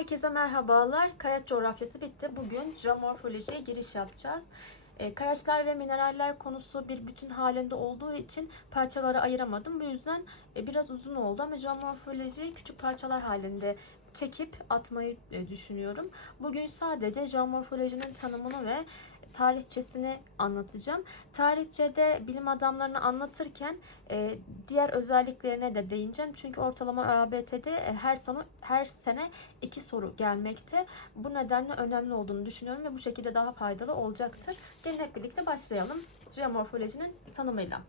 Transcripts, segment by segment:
Herkese merhabalar. Kayaç coğrafyası bitti. Bugün jeomorfolojiye giriş yapacağız. E, kayaçlar ve mineraller konusu bir bütün halinde olduğu için parçalara ayıramadım. Bu yüzden e, biraz uzun oldu ama jeomorfolojiyi küçük parçalar halinde çekip atmayı e, düşünüyorum. Bugün sadece jeomorfolojinin tanımını ve tarihçesini anlatacağım. Tarihçede bilim adamlarını anlatırken e, diğer özelliklerine de değineceğim. Çünkü ortalama ÖABT'de e, her sene her sene iki soru gelmekte. Bu nedenle önemli olduğunu düşünüyorum ve bu şekilde daha faydalı olacaktır. Gelin hep birlikte başlayalım. Jeomorfolojinin tanımıyla.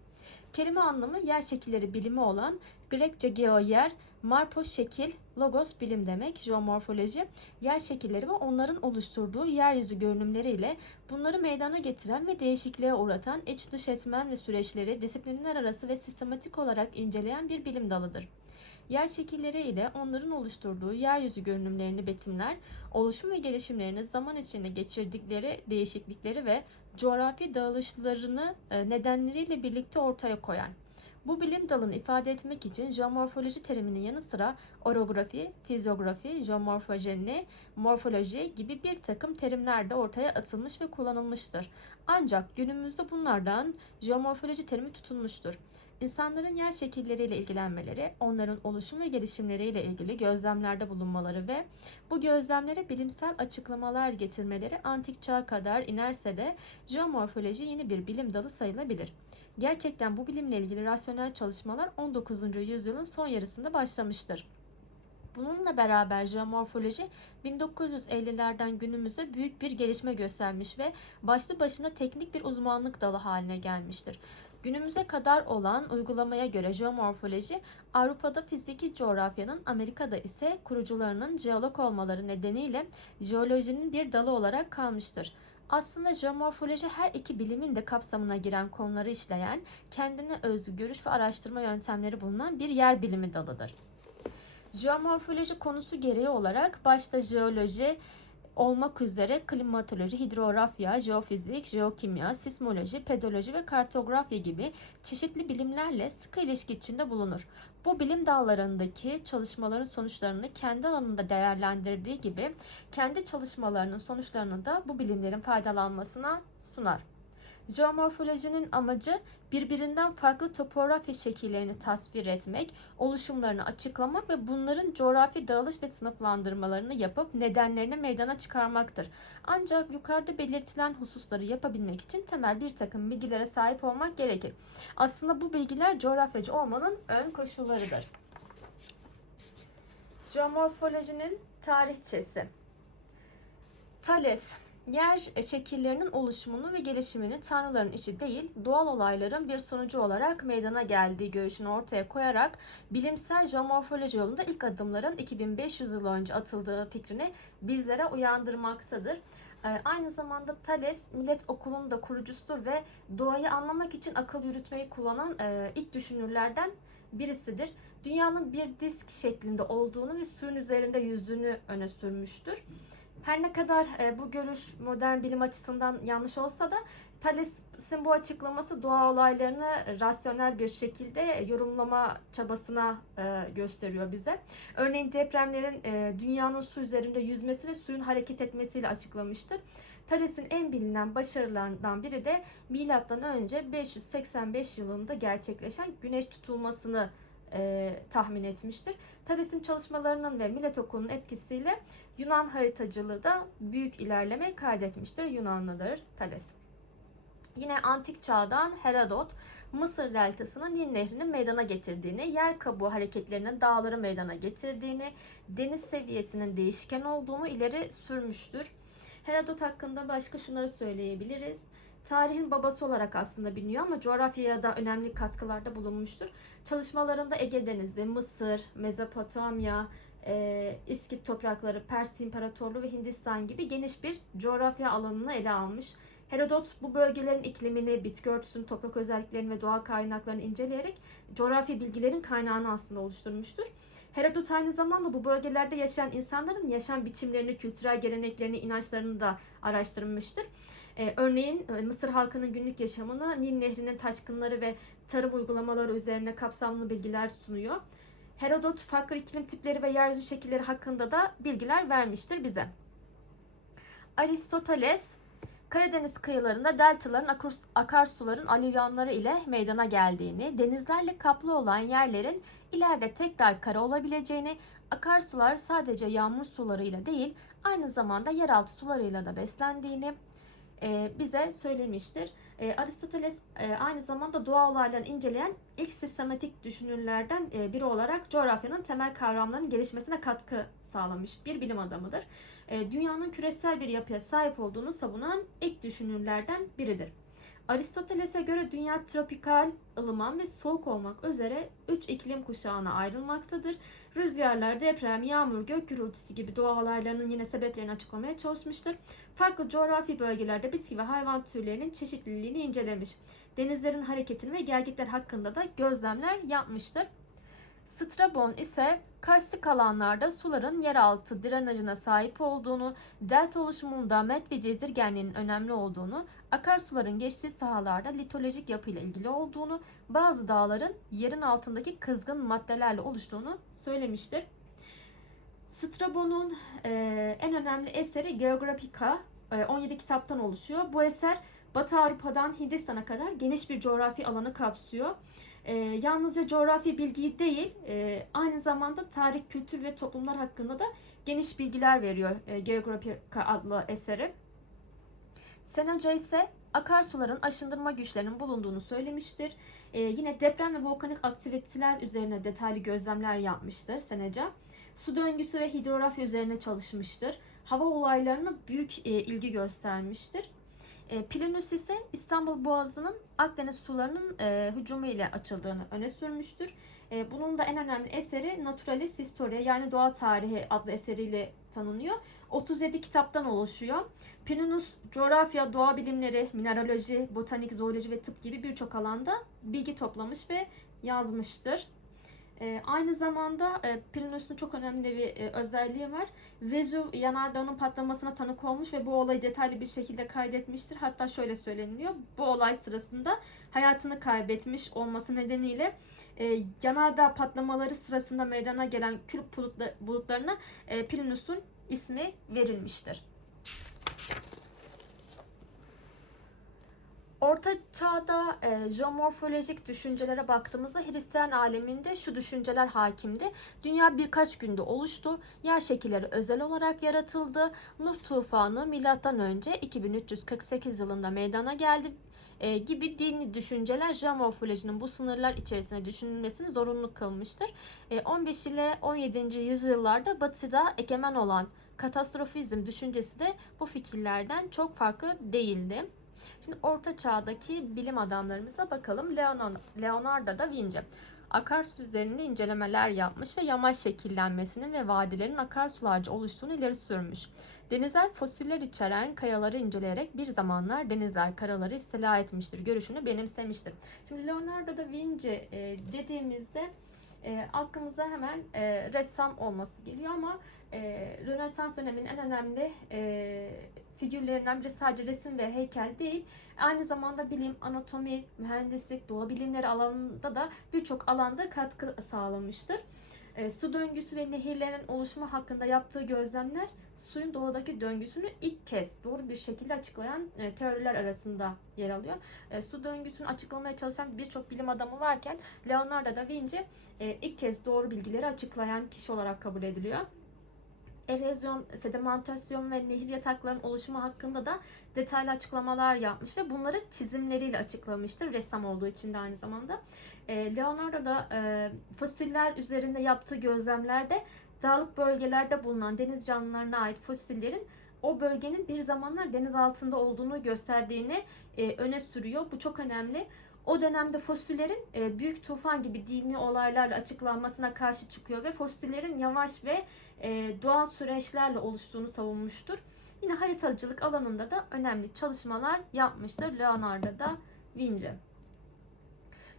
Kelime anlamı yer şekilleri bilimi olan Grekçe geo yer, marpos şekil, logos bilim demek. Jeomorfoloji yer şekilleri ve onların oluşturduğu yeryüzü görünümleriyle bunları meydana getiren ve değişikliğe uğratan iç dış etmen ve süreçleri disiplinler arası ve sistematik olarak inceleyen bir bilim dalıdır. Yer şekilleri ile onların oluşturduğu yeryüzü görünümlerini betimler, oluşum ve gelişimlerini zaman içinde geçirdikleri değişiklikleri ve coğrafi dağılışlarını e, nedenleriyle birlikte ortaya koyar. Bu bilim dalını ifade etmek için jeomorfoloji teriminin yanı sıra orografi, fizyografi, jeomorfojeni, morfoloji gibi bir takım terimler de ortaya atılmış ve kullanılmıştır. Ancak günümüzde bunlardan jeomorfoloji terimi tutulmuştur. İnsanların yer şekilleriyle ilgilenmeleri, onların oluşum ve gelişimleriyle ilgili gözlemlerde bulunmaları ve bu gözlemlere bilimsel açıklamalar getirmeleri antik çağa kadar inerse de jeomorfoloji yeni bir bilim dalı sayılabilir. Gerçekten bu bilimle ilgili rasyonel çalışmalar 19. yüzyılın son yarısında başlamıştır. Bununla beraber jeomorfoloji 1950'lerden günümüze büyük bir gelişme göstermiş ve başlı başına teknik bir uzmanlık dalı haline gelmiştir. Günümüze kadar olan uygulamaya göre jeomorfoloji Avrupa'da fiziki coğrafyanın, Amerika'da ise kurucularının jeolog olmaları nedeniyle jeolojinin bir dalı olarak kalmıştır. Aslında jeomorfoloji her iki bilimin de kapsamına giren konuları işleyen, kendine özgü görüş ve araştırma yöntemleri bulunan bir yer bilimi dalıdır. Jeomorfoloji konusu gereği olarak başta jeoloji olmak üzere klimatoloji, hidrografya, jeofizik, jeokimya, sismoloji, pedoloji ve kartografya gibi çeşitli bilimlerle sıkı ilişki içinde bulunur. Bu bilim dallarındaki çalışmaların sonuçlarını kendi alanında değerlendirdiği gibi kendi çalışmalarının sonuçlarını da bu bilimlerin faydalanmasına sunar. Jeomorfolojinin amacı birbirinden farklı topografya şekillerini tasvir etmek, oluşumlarını açıklamak ve bunların coğrafi dağılış ve sınıflandırmalarını yapıp nedenlerini meydana çıkarmaktır. Ancak yukarıda belirtilen hususları yapabilmek için temel bir takım bilgilere sahip olmak gerekir. Aslında bu bilgiler coğrafyacı olmanın ön koşullarıdır. Jeomorfolojinin tarihçesi Thales yer şekillerinin oluşumunu ve gelişimini tanrıların işi değil, doğal olayların bir sonucu olarak meydana geldiği görüşünü ortaya koyarak bilimsel jeomorfoloji yolunda ilk adımların 2500 yıl önce atıldığı fikrini bizlere uyandırmaktadır. Ee, aynı zamanda Thales Millet Okulu'nun da kurucusudur ve doğayı anlamak için akıl yürütmeyi kullanan e, ilk düşünürlerden birisidir. Dünyanın bir disk şeklinde olduğunu ve suyun üzerinde yüzdüğünü öne sürmüştür. Her ne kadar e, bu görüş modern bilim açısından yanlış olsa da Thales'in bu açıklaması doğa olaylarını rasyonel bir şekilde yorumlama çabasına e, gösteriyor bize. Örneğin depremlerin e, dünyanın su üzerinde yüzmesi ve suyun hareket etmesiyle açıklamıştır. Thales'in en bilinen başarılarından biri de milattan önce 585 yılında gerçekleşen güneş tutulmasını e, tahmin etmiştir. Thales'in çalışmalarının ve Millet Okulu'nun etkisiyle Yunan haritacılığı da büyük ilerleme kaydetmiştir. Yunanlıdır Thales. Yine antik çağdan Herodot, Mısır deltasının Nil Nehri'nin meydana getirdiğini, yer kabuğu hareketlerinin dağları meydana getirdiğini, deniz seviyesinin değişken olduğunu ileri sürmüştür. Herodot hakkında başka şunları söyleyebiliriz tarihin babası olarak aslında biliniyor ama coğrafyaya da önemli katkılarda bulunmuştur. Çalışmalarında Ege Denizi, Mısır, Mezopotamya, e, İskit toprakları, Pers İmparatorluğu ve Hindistan gibi geniş bir coğrafya alanını ele almış. Herodot bu bölgelerin iklimini, bitki örtüsünü, toprak özelliklerini ve doğal kaynaklarını inceleyerek coğrafi bilgilerin kaynağını aslında oluşturmuştur. Herodot aynı zamanda bu bölgelerde yaşayan insanların yaşam biçimlerini, kültürel geleneklerini, inançlarını da araştırmıştır. Ee, örneğin e, Mısır halkının günlük yaşamını Nil Nehri'nin taşkınları ve tarım uygulamaları üzerine kapsamlı bilgiler sunuyor. Herodot farklı iklim tipleri ve yeryüzü şekilleri hakkında da bilgiler vermiştir bize. Aristoteles Karadeniz kıyılarında deltaların akarsuların alüvyonları ile meydana geldiğini, denizlerle kaplı olan yerlerin ileride tekrar kara olabileceğini, akarsular sadece yağmur sularıyla değil, aynı zamanda yeraltı sularıyla da beslendiğini e, bize söylemiştir. E, Aristoteles e, aynı zamanda doğa olaylarını inceleyen ilk sistematik düşünürlerden biri olarak coğrafyanın temel kavramlarının gelişmesine katkı sağlamış bir bilim adamıdır. Dünyanın küresel bir yapıya sahip olduğunu savunan ilk düşünürlerden biridir. Aristoteles'e göre dünya tropikal, ılıman ve soğuk olmak üzere 3 iklim kuşağına ayrılmaktadır. Rüzgarlar, deprem, yağmur, gök gürültüsü gibi doğa olaylarının yine sebeplerini açıklamaya çalışmıştır. Farklı coğrafi bölgelerde bitki ve hayvan türlerinin çeşitliliğini incelemiş. Denizlerin hareketini ve gelgitler hakkında da gözlemler yapmıştır. Strabon ise karstik alanlarda suların yeraltı drenajına sahip olduğunu, delta oluşumunda met ve cezirgenliğinin önemli olduğunu, akarsuların geçtiği sahalarda litolojik yapıyla ilgili olduğunu, bazı dağların yerin altındaki kızgın maddelerle oluştuğunu söylemiştir. Strabon'un e, en önemli eseri Geographica, e, 17 kitaptan oluşuyor. Bu eser Batı Avrupa'dan Hindistan'a kadar geniş bir coğrafi alanı kapsıyor. E, yalnızca coğrafi bilgiyi değil, e, aynı zamanda tarih, kültür ve toplumlar hakkında da geniş bilgiler veriyor e, Geographica adlı eseri. Seneca ise akarsuların aşındırma güçlerinin bulunduğunu söylemiştir. E, yine deprem ve volkanik aktiviteler üzerine detaylı gözlemler yapmıştır Seneca. Su döngüsü ve hidrografya üzerine çalışmıştır. Hava olaylarına büyük e, ilgi göstermiştir. E, Plinus ise İstanbul Boğazı'nın Akdeniz sularının e, hücumu ile açıldığını öne sürmüştür. E, bunun da en önemli eseri Naturalis Historia yani Doğa Tarihi adlı eseriyle tanınıyor. 37 kitaptan oluşuyor. Plinus coğrafya, doğa bilimleri, mineraloji, botanik, zooloji ve tıp gibi birçok alanda bilgi toplamış ve yazmıştır. E, aynı zamanda e, Plinus'un çok önemli bir e, özelliği var. Vezuv yanardağının patlamasına tanık olmuş ve bu olayı detaylı bir şekilde kaydetmiştir. Hatta şöyle söyleniliyor. Bu olay sırasında hayatını kaybetmiş olması nedeniyle e, yanardağ patlamaları sırasında meydana gelen kül bulutla- bulutlarına e, Plinus'un ismi verilmiştir. Orta çağda e, jeomorfolojik düşüncelere baktığımızda Hristiyan aleminde şu düşünceler hakimdi. Dünya birkaç günde oluştu. Yer şekilleri özel olarak yaratıldı. Nuh tufanı önce 2348 yılında meydana geldi e, gibi dini düşünceler jeomorfolojinin bu sınırlar içerisinde düşünülmesini zorunlu kılmıştır. E, 15 ile 17. yüzyıllarda batıda egemen olan katastrofizm düşüncesi de bu fikirlerden çok farklı değildi. Şimdi Orta Çağ'daki bilim adamlarımıza bakalım. Leonardo, da Vinci akarsu üzerinde incelemeler yapmış ve yamaç şekillenmesinin ve vadilerin akarsularca oluştuğunu ileri sürmüş. Denizel fosiller içeren kayaları inceleyerek bir zamanlar denizler karaları istila etmiştir görüşünü benimsemiştir. Şimdi Leonardo da Vinci e, dediğimizde e, aklımıza hemen e, ressam olması geliyor ama e, Rönesans döneminin en önemli e, figürlerinden biri sadece resim ve heykel değil. Aynı zamanda bilim, anatomi, mühendislik, doğa bilimleri alanında da birçok alanda katkı sağlamıştır. E, su döngüsü ve nehirlerin oluşumu hakkında yaptığı gözlemler suyun doğadaki döngüsünü ilk kez doğru bir şekilde açıklayan e, teoriler arasında yer alıyor. E, su döngüsünü açıklamaya çalışan birçok bilim adamı varken Leonardo da Vinci e, ilk kez doğru bilgileri açıklayan kişi olarak kabul ediliyor. Erozyon, sedimentasyon ve nehir yataklarının oluşumu hakkında da detaylı açıklamalar yapmış ve bunları çizimleriyle açıklamıştır. Ressam olduğu için de aynı zamanda. E, Leonardo da e, fosiller üzerinde yaptığı gözlemlerde dağlık bölgelerde bulunan deniz canlılarına ait fosillerin o bölgenin bir zamanlar deniz altında olduğunu gösterdiğini e, öne sürüyor. Bu çok önemli. O dönemde fosillerin e, büyük tufan gibi dini olaylarla açıklanmasına karşı çıkıyor ve fosillerin yavaş ve e, doğal süreçlerle oluştuğunu savunmuştur. Yine haritacılık alanında da önemli çalışmalar yapmıştır Leonardo da Vinci.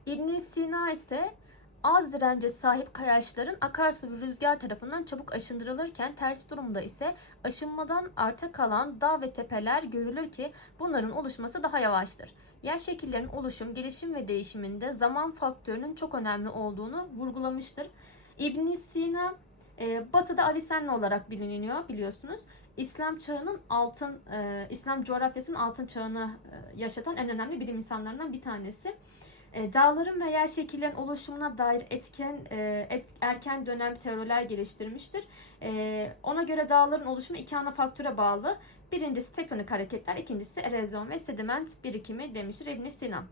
ibn Sina ise az dirence sahip kayaçların akarsu ve rüzgar tarafından çabuk aşındırılırken ters durumda ise aşınmadan arta kalan dağ ve tepeler görülür ki bunların oluşması daha yavaştır. Yer şekillerinin oluşum, gelişim ve değişiminde zaman faktörünün çok önemli olduğunu vurgulamıştır. ibn Sina e, Batı'da Avicenna olarak biliniyor biliyorsunuz. İslam çağının altın, e, İslam coğrafyasının altın çağını e, yaşatan en önemli bilim insanlarından bir tanesi. E, dağların ve yer şekillerin oluşumuna dair etken e, et- erken dönem teoriler geliştirmiştir. E, ona göre dağların oluşumu iki ana faktöre bağlı. Birincisi tektonik hareketler, ikincisi erozyon ve sediment birikimi demiştir ibn Sina.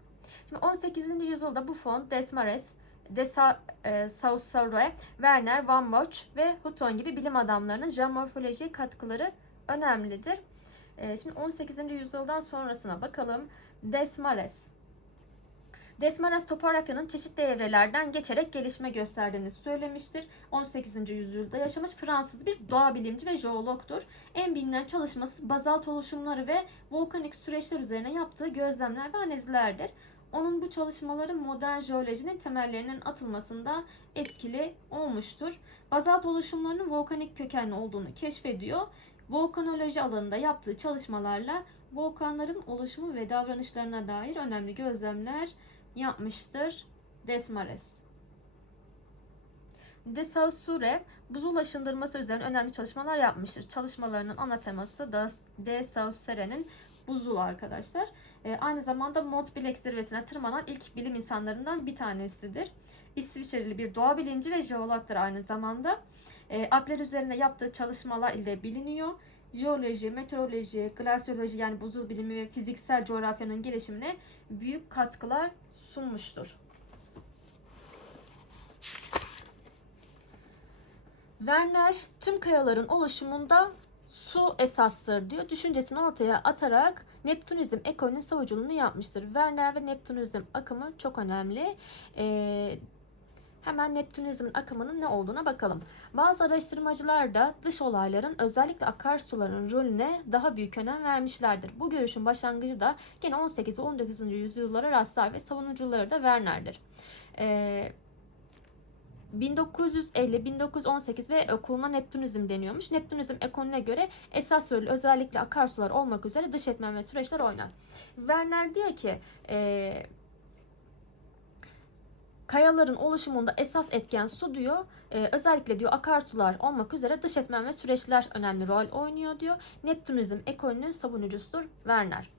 Şimdi 18. yüzyılda Buffon, Desmares, de Sa- e, Saussure, Werner, Van Bosch ve Hutton gibi bilim adamlarının jeomorfolojiye katkıları önemlidir. E, şimdi 18. yüzyıldan sonrasına bakalım. Desmares. Desmares topografyanın çeşitli evrelerden geçerek gelişme gösterdiğini söylemiştir. 18. yüzyılda yaşamış Fransız bir doğa bilimci ve jeologtur. En bilinen çalışması bazalt oluşumları ve volkanik süreçler üzerine yaptığı gözlemler ve analizlerdir. Onun bu çalışmaları modern jeolojinin temellerinin atılmasında etkili olmuştur. Bazalt oluşumlarının volkanik kökenli olduğunu keşfediyor. Volkanoloji alanında yaptığı çalışmalarla volkanların oluşumu ve davranışlarına dair önemli gözlemler yapmıştır Desmares. De Saussure buzul aşındırması üzerine önemli çalışmalar yapmıştır. Çalışmalarının ana teması da De Saussure'nin buzul arkadaşlar. E, aynı zamanda Mont Blanc zirvesine tırmanan ilk bilim insanlarından bir tanesidir. İsviçreli bir doğa bilimci ve jeologdur aynı zamanda. E, Alpler üzerine yaptığı çalışmalar ile biliniyor. Jeoloji, meteoroloji, glasyoloji yani buzul bilimi ve fiziksel coğrafyanın gelişimine büyük katkılar sunmuştur. Werner tüm kayaların oluşumunda su esastır diyor. Düşüncesini ortaya atarak Neptünizm ekolünün savuculuğunu yapmıştır. Werner ve Neptünizm akımı çok önemli. Ee, hemen Neptünizmin akımının ne olduğuna bakalım. Bazı araştırmacılar da dış olayların özellikle akarsuların rolüne daha büyük önem vermişlerdir. Bu görüşün başlangıcı da gene 18 ve 19. yüzyıllara rastlar ve savunucuları da Werner'dir. Ee, 1950, 1918 ve okuluna Neptünizm deniyormuş. Neptünizm ekolüne göre esas rolü özellikle akarsular olmak üzere dış etmen ve süreçler oynar. Werner diyor ki e, kayaların oluşumunda esas etken su diyor. E, özellikle diyor akarsular olmak üzere dış etmen ve süreçler önemli rol oynuyor diyor. Neptünizm ekolünün savunucusudur Werner.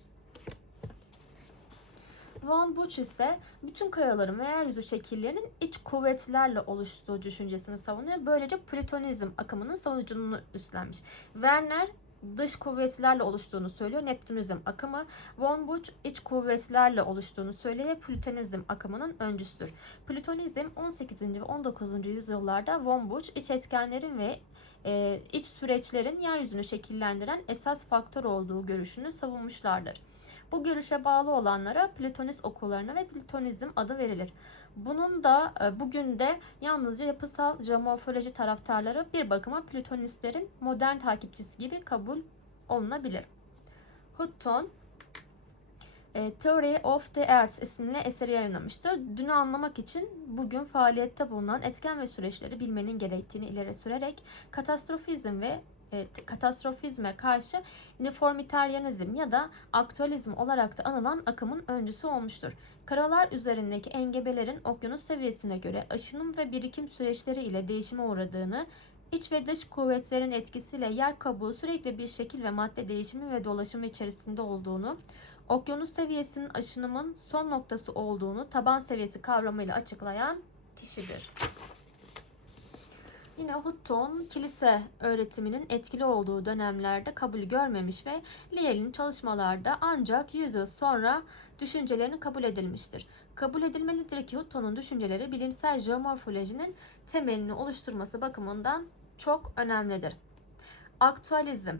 Van Buch ise bütün kayaların ve yeryüzü şekillerinin iç kuvvetlerle oluştuğu düşüncesini savunuyor. Böylece Plütonizm akımının savunuculuğunu üstlenmiş. Werner dış kuvvetlerle oluştuğunu söylüyor. Neptünizm akımı. Von Buch iç kuvvetlerle oluştuğunu söylüyor. Plütonizm akımının öncüsüdür. Plütonizm 18. ve 19. yüzyıllarda Von Buch iç etkenlerin ve e, iç süreçlerin yeryüzünü şekillendiren esas faktör olduğu görüşünü savunmuşlardır. Bu görüşe bağlı olanlara Platonist okullarına ve Platonizm adı verilir. Bunun da e, bugün de yalnızca yapısal jeomorfoloji taraftarları bir bakıma Platonistlerin modern takipçisi gibi kabul olunabilir. Hutton e, Theory of the Earth isimli eseri yayınlamıştır. Dünü anlamak için bugün faaliyette bulunan etken ve süreçleri bilmenin gerektiğini ileri sürerek katastrofizm ve katastrofizme karşı uniformitarianizm ya da aktüalizm olarak da anılan akımın öncüsü olmuştur. Karalar üzerindeki engebelerin okyanus seviyesine göre aşınım ve birikim süreçleri ile değişime uğradığını, iç ve dış kuvvetlerin etkisiyle yer kabuğu sürekli bir şekil ve madde değişimi ve dolaşımı içerisinde olduğunu, okyanus seviyesinin aşınımın son noktası olduğunu taban seviyesi kavramıyla açıklayan kişidir. Yine Hutton kilise öğretiminin etkili olduğu dönemlerde kabul görmemiş ve Lyell'in çalışmalarda ancak 100 yıl sonra düşüncelerini kabul edilmiştir. Kabul edilmelidir ki Hutton'un düşünceleri bilimsel jeomorfolojinin temelini oluşturması bakımından çok önemlidir. Aktüalizm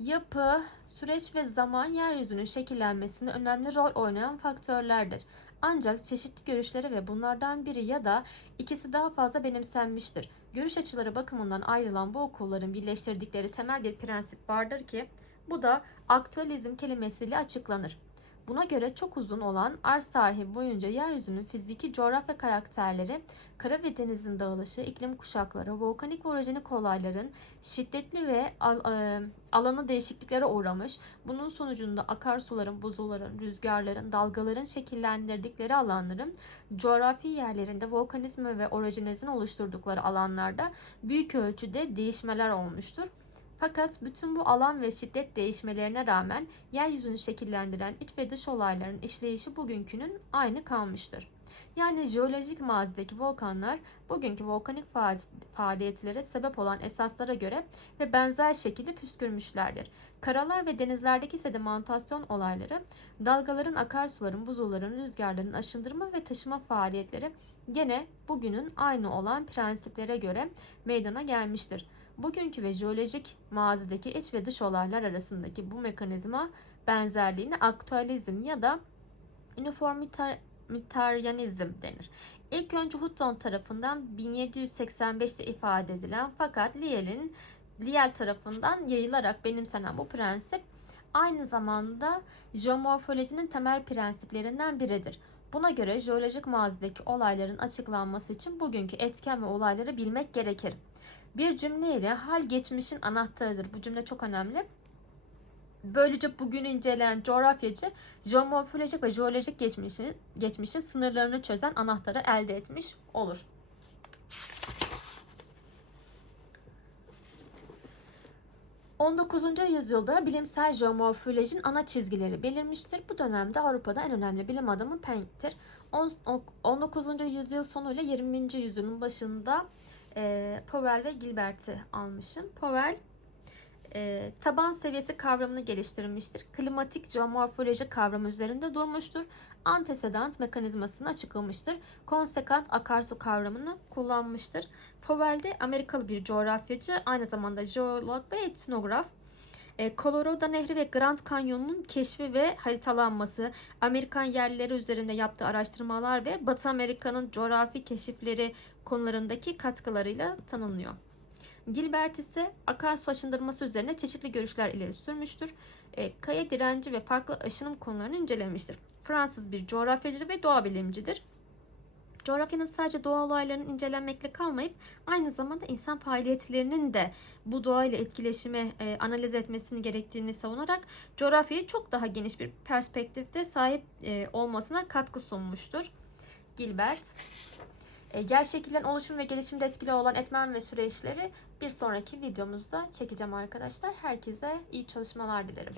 Yapı, süreç ve zaman yeryüzünün şekillenmesinde önemli rol oynayan faktörlerdir. Ancak çeşitli görüşleri ve bunlardan biri ya da ikisi daha fazla benimsenmiştir. Görüş açıları bakımından ayrılan bu okulların birleştirdikleri temel bir prensip vardır ki bu da aktüalizm kelimesiyle açıklanır. Buna göre çok uzun olan arz tarihi boyunca yeryüzünün fiziki coğrafya karakterleri, kara ve denizin dağılışı, iklim kuşakları, volkanik ve orojenik olayların şiddetli ve al, e, alanı değişikliklere uğramış. Bunun sonucunda akarsuların, buzulların, rüzgarların, dalgaların şekillendirdikleri alanların coğrafi yerlerinde volkanizmi ve orojenezin oluşturdukları alanlarda büyük ölçüde değişmeler olmuştur. Fakat bütün bu alan ve şiddet değişmelerine rağmen yeryüzünü şekillendiren iç ve dış olayların işleyişi bugünkünün aynı kalmıştır. Yani jeolojik mazideki volkanlar bugünkü volkanik faaliyetlere sebep olan esaslara göre ve benzer şekilde püskürmüşlerdir. Karalar ve denizlerdeki sedimentasyon olayları, dalgaların, akarsuların, buzulların, rüzgarların aşındırma ve taşıma faaliyetleri gene bugünün aynı olan prensiplere göre meydana gelmiştir. Bugünkü ve jeolojik mazideki iç ve dış olaylar arasındaki bu mekanizma benzerliğine aktualizm ya da uniformitarianizm denir. İlk önce Hutton tarafından 1785'te ifade edilen fakat Lyell'in Lyell tarafından yayılarak benimsenen bu prensip aynı zamanda jeomorfolojinin temel prensiplerinden biridir. Buna göre jeolojik mazideki olayların açıklanması için bugünkü etken ve olayları bilmek gerekir. Bir cümleyle hal geçmişin anahtarıdır. Bu cümle çok önemli. Böylece bugün inceleyen coğrafyacı jeomorfolojik ve jeolojik geçmişin, geçmişin sınırlarını çözen anahtarı elde etmiş olur. ...19. yüzyılda bilimsel jeomorfolojinin ana çizgileri belirmiştir. Bu dönemde Avrupa'da en önemli bilim adamı Planck'tir. 19. yüzyıl sonu ile 20. yüzyılın başında e, Powell ve Gilbert'i almışım. Powell e, taban seviyesi kavramını geliştirmiştir. Klimatik geomorfoloji kavramı üzerinde durmuştur. Antesedant mekanizmasını açıklamıştır. Konsekant akarsu kavramını kullanmıştır. Powell de Amerikalı bir coğrafyacı, aynı zamanda jeolog ve etnograf. E, Colorado Nehri ve Grand Canyon'un keşfi ve haritalanması, Amerikan yerlileri üzerinde yaptığı araştırmalar ve Batı Amerika'nın coğrafi keşifleri konularındaki katkılarıyla tanınıyor. Gilbert ise akarsu aşındırması üzerine çeşitli görüşler ileri sürmüştür. E, kaya direnci ve farklı aşınım konularını incelemiştir. Fransız bir coğrafyacı ve doğa bilimcidir. Coğrafyanın sadece doğal olayların incelenmekle kalmayıp aynı zamanda insan faaliyetlerinin de bu doğayla etkileşime e, analiz etmesini gerektiğini savunarak coğrafyayı çok daha geniş bir perspektifte sahip e, olmasına katkı sunmuştur. Gilbert e, yer şekillerin oluşum ve gelişimde etkili olan etmen ve süreçleri bir sonraki videomuzda çekeceğim arkadaşlar. Herkese iyi çalışmalar dilerim.